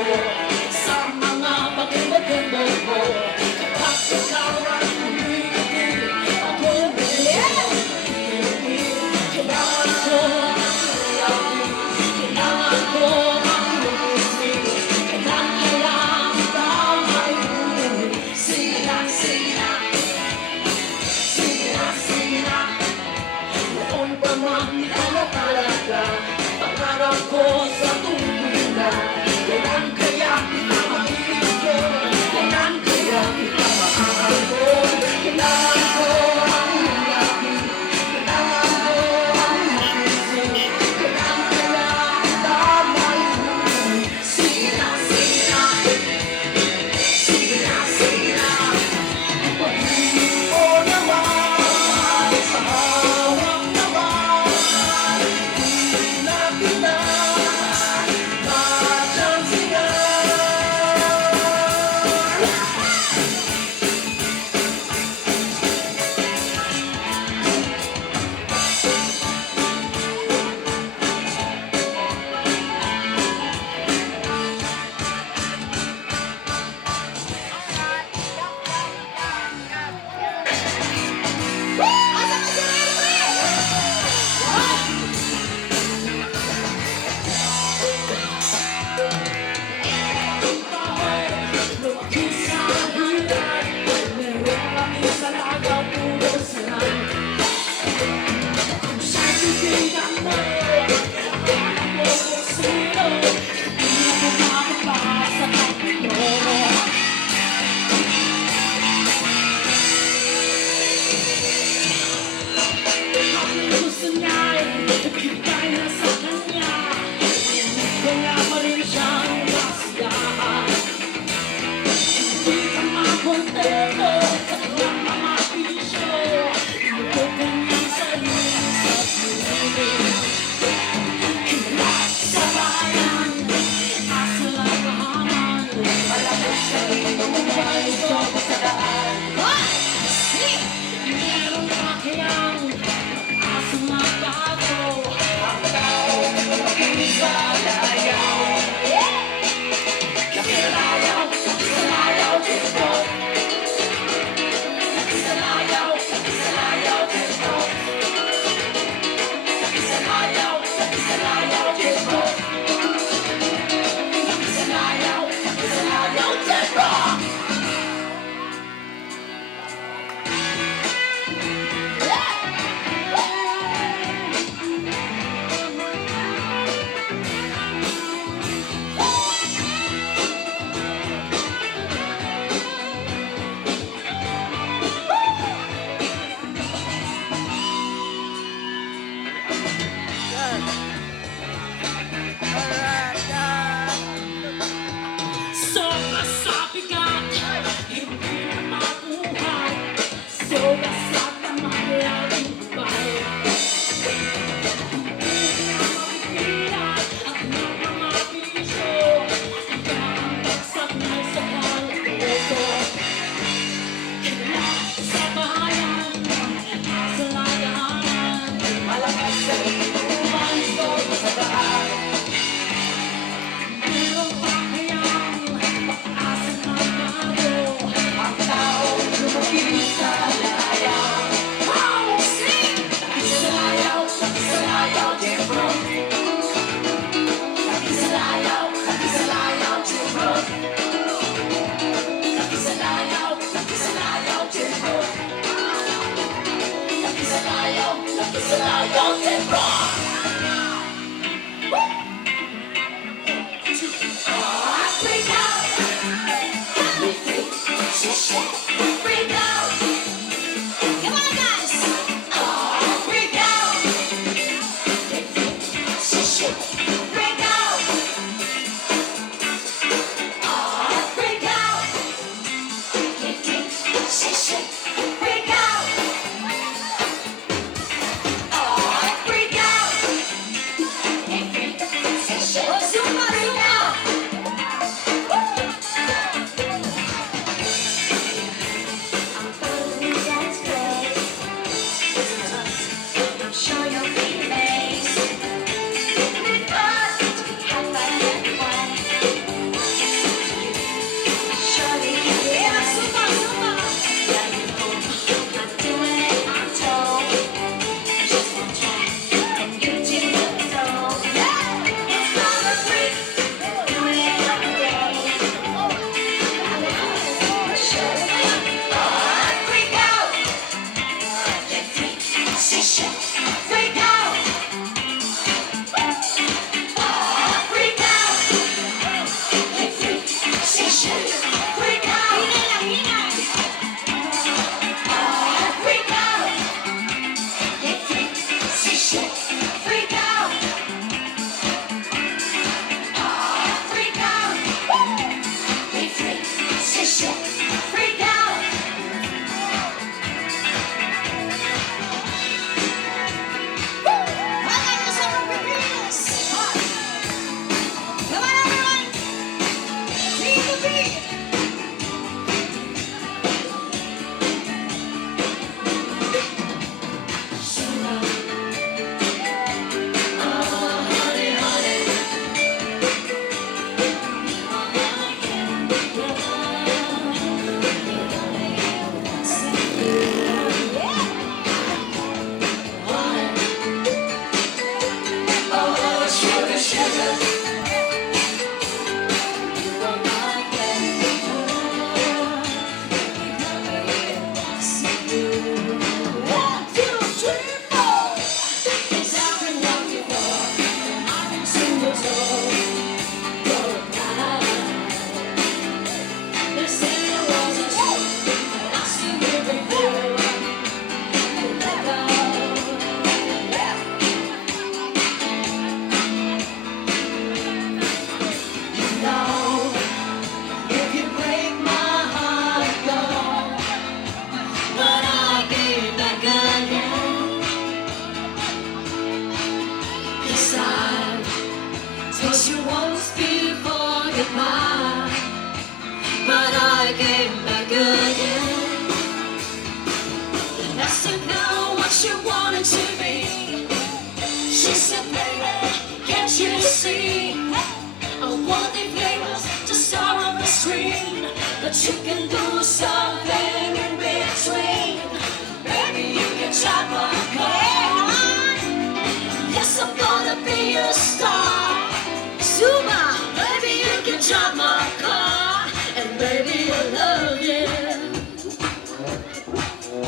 ko sa mga pagkakaganda ko. Kapag ikaw ay umiinig, ako kailangan ko ang kailangan ko ang lumusig. Kailangan damay mo. Sige na, sige na, sige na, sige na. Noon pa man ikaw na talaga, pangarap ko sa tuloy na. Kailan kaya kita maiiwan? Kailan kaya kita mahal ko? Kailangan ko ang iyaki, kailangan ko ang puso. Kailan kaya kita maiiwan? Sige na, sige na, sige na, sige na. Ipag-ibig ko naman sa hawak naman. Hindi na kita matsansigan. Lumaki sa hirap, meron kami sa lagaw puro sarap. Kung siya'y titigan mo, akala mo kung sino, hindi mo makapasa kapito. Ang gusto niya'y ibigay na sa kanya, kaya pa rin siyang masiyahan. Hindi ka makontento sa kanyang mga bisyo, inuto kanyang sarili sa piling. Kinalap sa bayan, asa lang kahaman, malapit sa buhay ito sa daan. Meron pa kayang asang magbago, ang tao ay sa layaw. Nakilala goodbye, but I came back again. Asked the girl what she wanted to be. She said, baby, can't you see? I wanna be famous, the star of the screen, but you can do something in between. Baby, you can drive my car. Yes, I'm gonna be a star. Siomai, baby, you can drive my car, and baby, I love you.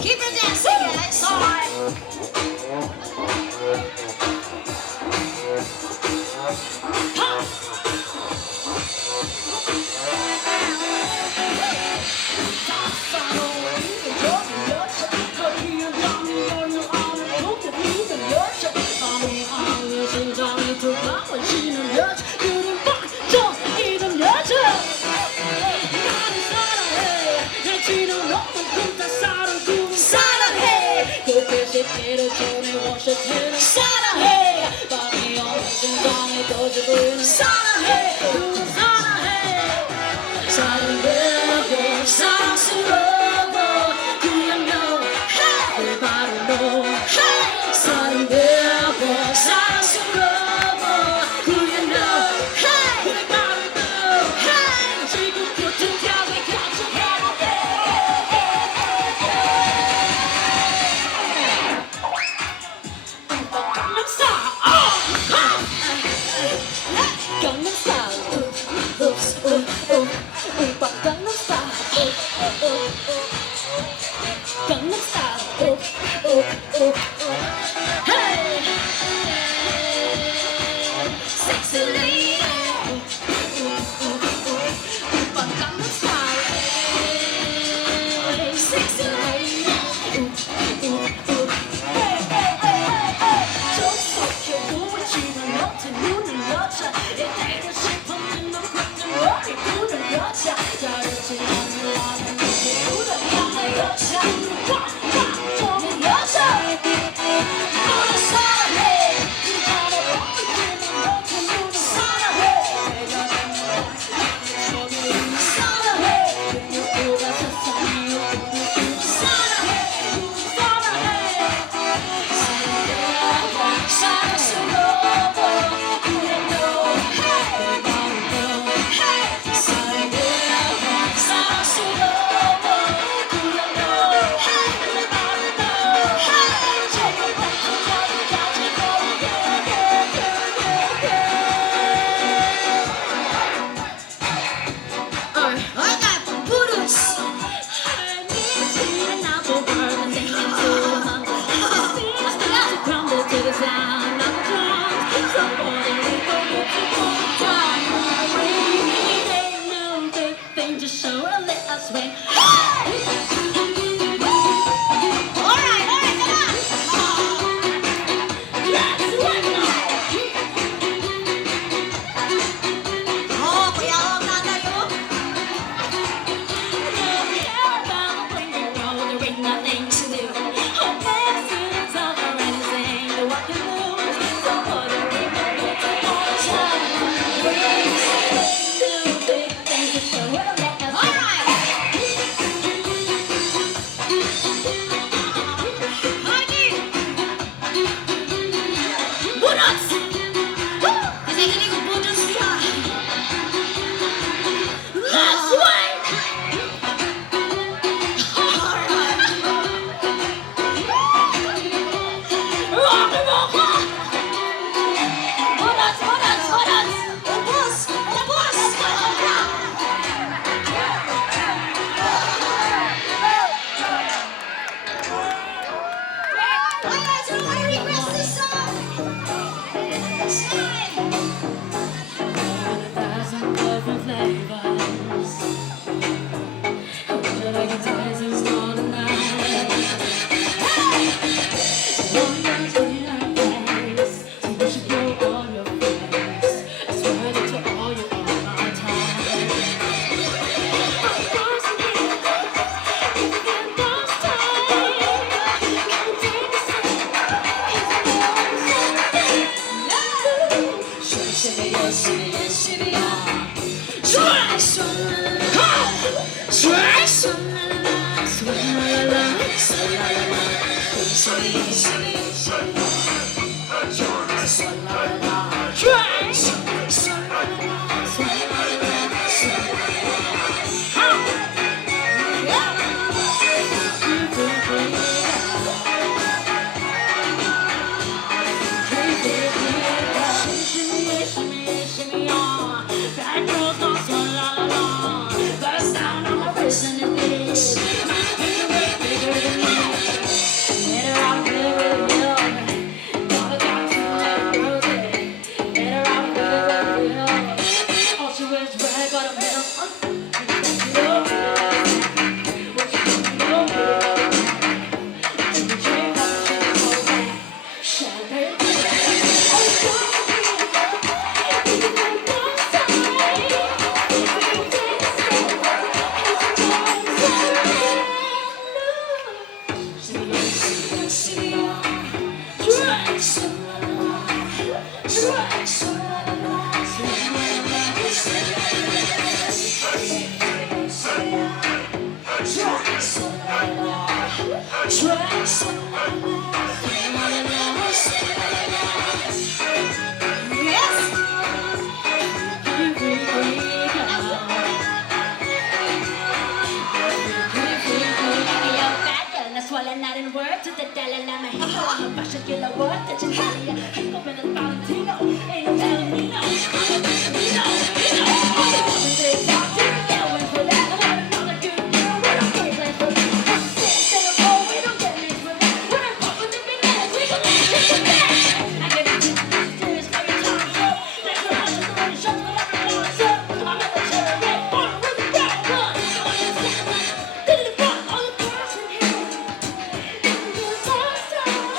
Keep it dancing, guys. All right. 사랑해 밤이 오는 심장이 터지고 사랑해 사랑해 사랑되고 사랑스러워 그냥 너 hey! 바로 너 hey! 사랑되고 사랑스러워 그냥 너 hey! 바로 너 hey! 지금부터 향해 가져가야 돼 Gangnam Style. Not in word to the Dalai Lama. He know I'm a fashion killer word that you tell ya. He go in the Valentino. Ain't no telling me no. I'm a Valentino. You know. I'm a big doctor. Yeah, went for that. I want another good girl. When I'm crazy for that. I'm sick to the bone. We don't get next for that. When I'm up with the big ass, we gon' make this for that. I get it serious every time so. Next to us is the way show with everyone so. I'm in the cherry on with the brown blood. On the sand. Did it run all the girls in here. Trust.